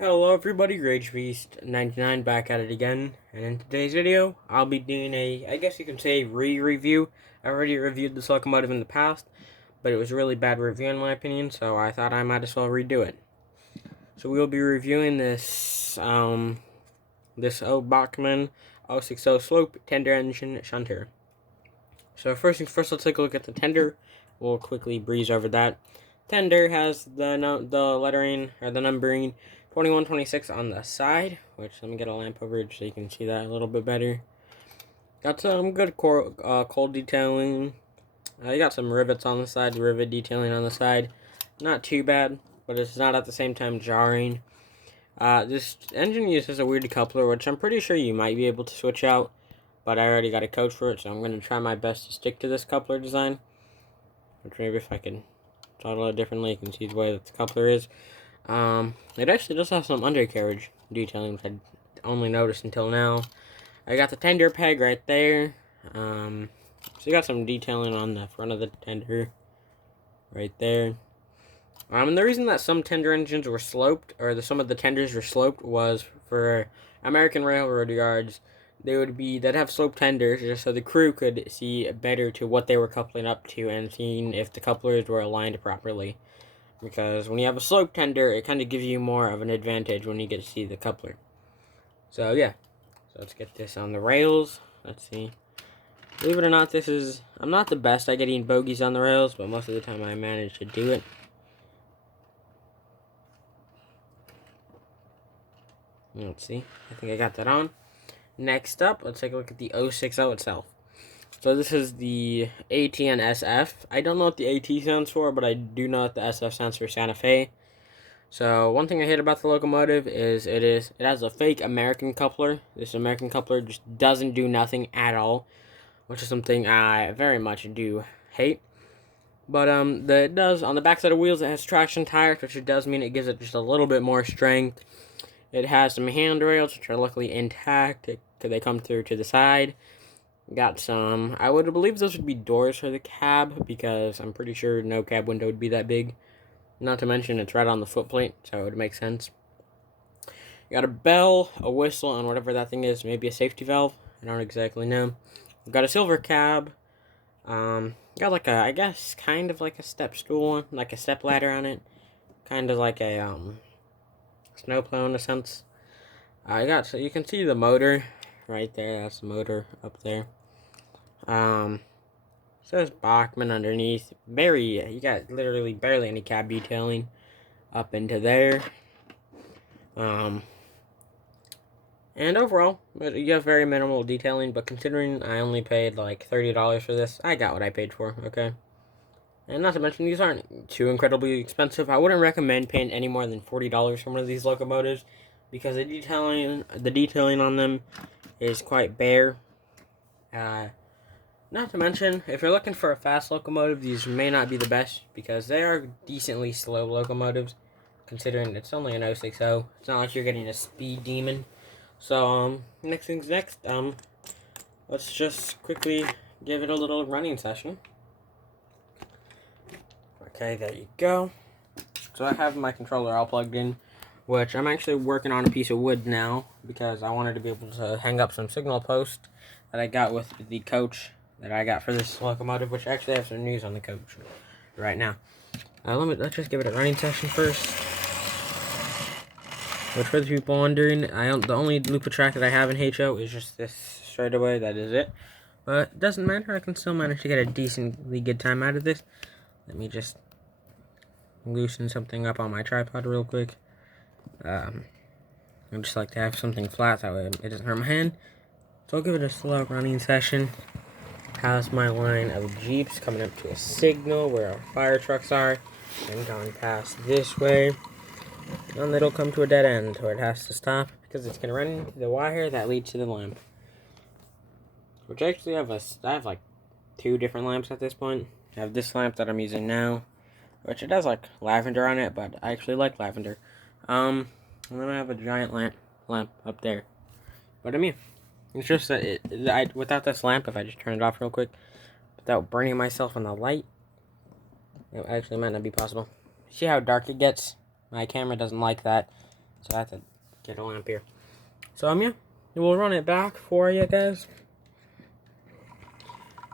Hello everybody, Rage Beast 99 back at it again, and in today's video, I'll be doing I guess you can say, re-review. I already reviewed this locomotive in the past, but it was a really bad review in my opinion, so I thought I might as well redo it. So we'll be reviewing this, Bachmann 060 slope tender engine shunter. So first things first, let's take a look at the tender. We'll quickly breeze over that. Tender has the lettering, or the numbering, 2126 on the side, which let me get a lamp overage so you can see that a little bit better. Got some good cold detailing. You got some rivets on the side, rivet detailing on the side. Not too bad, but it's not at the same time jarring. This engine uses a weird coupler, which I'm pretty sure you might be able to switch out, but I already got a code for it, so I'm going to try my best to stick to this coupler design. Which maybe if I can title it differently, you can see the way that the coupler is. It actually does have some undercarriage detailing, which I only noticed until now. I got the tender peg right there. So you got some detailing on the front of the tender right there. And the reason that some tender engines were sloped, or some of the tenders were sloped, was for American railroad yards. They'd have sloped tenders just so the crew could see better to what they were coupling up to and seeing if the couplers were aligned properly. Because when you have a slope tender, it kind of gives you more of an advantage when you get to see the coupler. So yeah, so let's get this on the rails. Let's see. Believe it or not, I'm not the best at getting bogies on the rails, but most of the time I manage to do it. Let's see, I think I got that on. Next up, let's take a look at the 060 itself. So this is the AT and SF. I don't know what the AT stands for, but I do know what the SF stands for Santa Fe. So one thing I hate about the locomotive is it has a fake American coupler. This American coupler just doesn't do nothing at all, which is something I very much do hate. But it does, on the backside of wheels, it has traction tires, which it does mean it gives it just a little bit more strength. It has some handrails, which are luckily intact. They come through to the side. Got some, I would believe those would be doors for the cab, because I'm pretty sure no cab window would be that big. Not to mention it's right on the footplate, so it would make sense. You got a bell, a whistle, and whatever that thing is, maybe a safety valve. I don't exactly know. We've got a silver cab. Got like I guess, kind of like a step stool, like a step ladder on it. Kind of like a, snowplow in a sense. So you can see the motor right there. That's the motor up there. Says Bachmann underneath. You got literally barely any cab detailing up into there. And overall, you have very minimal detailing, but considering I only paid like $30 for this, I got what I paid for, okay? And not to mention, these aren't too incredibly expensive. I wouldn't recommend paying any more than $40 for one of these locomotives, because the detailing on them is quite bare. Not to mention, if you're looking for a fast locomotive, these may not be the best, because they are decently slow locomotives, considering it's only an 060. It's not like you're getting a speed demon. So, next thing's next. Let's just quickly give it a little running session. Okay, there you go. So I have my controller all plugged in, which I'm actually working on a piece of wood now, because I wanted to be able to hang up some signal posts that I got with the coach that I got for this locomotive, which I actually have some news on the coach right now. Let's just give it a running session first. Which, for the people wondering, the only loop of track that I have in HO is just this straightaway. That is it. But it doesn't matter. I can still manage to get a decently good time out of this. Let me just loosen something up on my tripod real quick. I just like to have something flat, that way it doesn't hurt my hand. So I'll give it a slow running session. Past my line of Jeeps, coming up to a signal where our fire trucks are, and going past this way. And it'll come to a dead end where it has to stop, because it's going to run into the wire that leads to the lamp. Which actually I have like 2 different lamps at this point. I have this lamp that I'm using now, which it has like lavender on it, but I actually like lavender. And then I have a giant lamp up there. But I mean, it's just that without this lamp, if I just turn it off real quick, without burning myself in the light, it actually might not be possible. See how dark it gets? My camera doesn't like that. So I have to get a lamp here. So yeah, we'll run it back for you guys.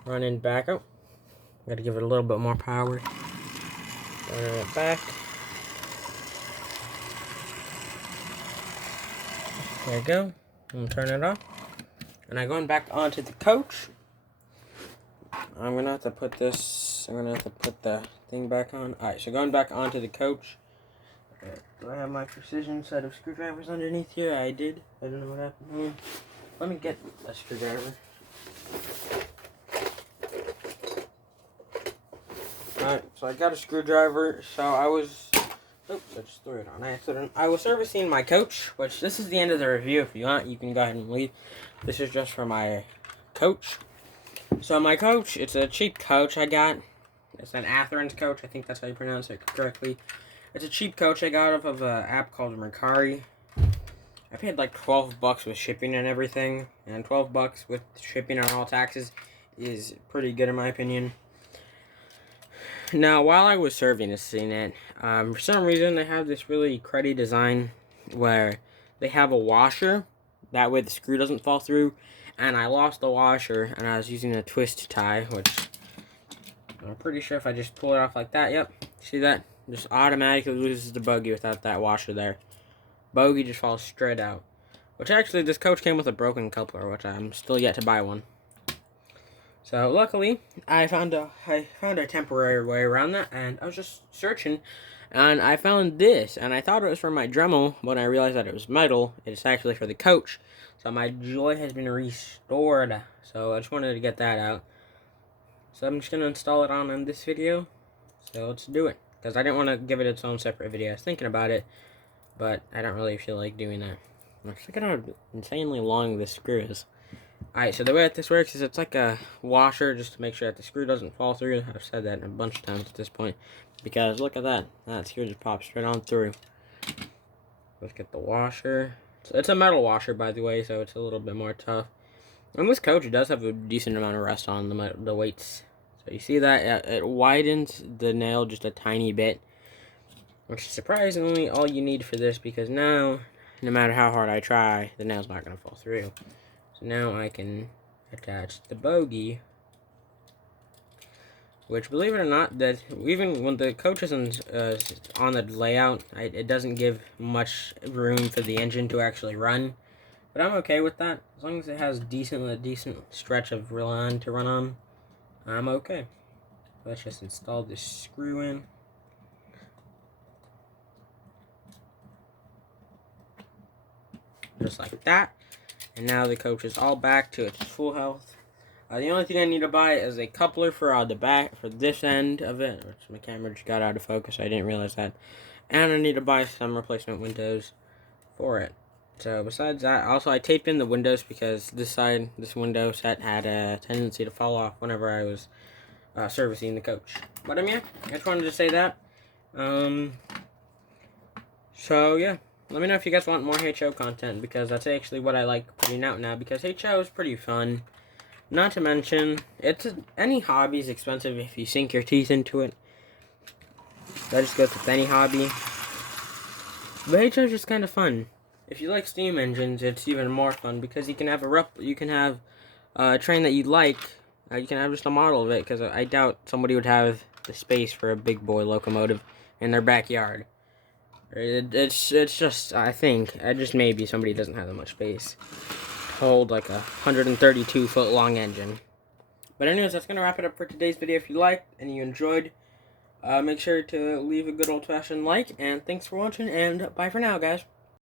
Running back out. Gotta give it a little bit more power. Running it back. There you go. And turn it off. And I'm going back onto the coach. I'm gonna have to put this. I'm gonna have to put the thing back on. Alright, so going back onto the coach. Do I have my precision set of screwdrivers underneath here? I did. I don't know what happened. Let me get a screwdriver. Alright, so I got a screwdriver. So I was... Oops, I just threw it on accident. I was servicing my coach, which this is the end of the review. If you want, you can go ahead and leave. This is just for my coach. So my coach, it's a cheap coach I got. It's an Atheron's coach. I think that's how you pronounce it correctly. It's a cheap coach I got off of an app called Mercari. I paid like $12 with shipping and everything. And $12 with shipping on all taxes is pretty good in my opinion. Now, while I was servicing it, for some reason they have this really cruddy design where they have a washer. That way the screw doesn't fall through. And I lost the washer and I was using a twist tie, which I'm pretty sure if I just pull it off like that, yep, see that? Just automatically loses the bogey without that washer there. Bogey just falls straight out. Which actually, this coach came with a broken coupler, which I'm still yet to buy one. So luckily, I found a temporary way around that, and I was just searching, and I found this, and I thought it was for my Dremel, but I realized that it was metal. It's actually for the coach. So my joy has been restored. So I just wanted to get that out. So I'm just gonna install it on in this video. So let's do it. Because I didn't want to give it its own separate video. I was thinking about it, but I don't really feel like doing that. Look at how insanely long this screw is. Alright, so the way that this works is it's like a washer just to make sure that the screw doesn't fall through. I've said that a bunch of times at this point. Because look at that. That screw just pops straight on through. Let's get the washer. It's a metal washer, by the way, so it's a little bit more tough. And this coach does have a decent amount of rust on the weights. So you see that? It widens the nail just a tiny bit. Which is surprisingly all you need for this, because now, no matter how hard I try, the nail's not going to fall through. So now I can attach the bogey. Which, believe it or not, that even when the coach is on the layout, it doesn't give much room for the engine to actually run. But I'm okay with that. As long as it has a decent stretch of line to run on, I'm okay. Let's just install this screw in. Just like that. And now the coach is all back to its full health. The only thing I need to buy is a coupler for the back, for this end of it, which my camera just got out of focus, I didn't realize that. And I need to buy some replacement windows for it. So besides that, also I taped in the windows because this window set had a tendency to fall off whenever I was servicing the coach. But yeah, I just wanted to say that. So yeah. Let me know if you guys want more HO content, because that's actually what I like putting out now, because HO is pretty fun. Not to mention, any hobby is expensive if you sink your teeth into it. That just goes with any hobby. But HO is just kind of fun. If you like steam engines, it's even more fun, because you can have a train that you like. You can have just a model of it, because I doubt somebody would have the space for a big boy locomotive in their backyard. It's just, I think, maybe somebody doesn't have that much space to hold like a 132-foot long engine. But anyways, that's going to wrap it up for today's video. If you liked and you enjoyed, make sure to leave a good old-fashioned like, and thanks for watching, and bye for now, guys.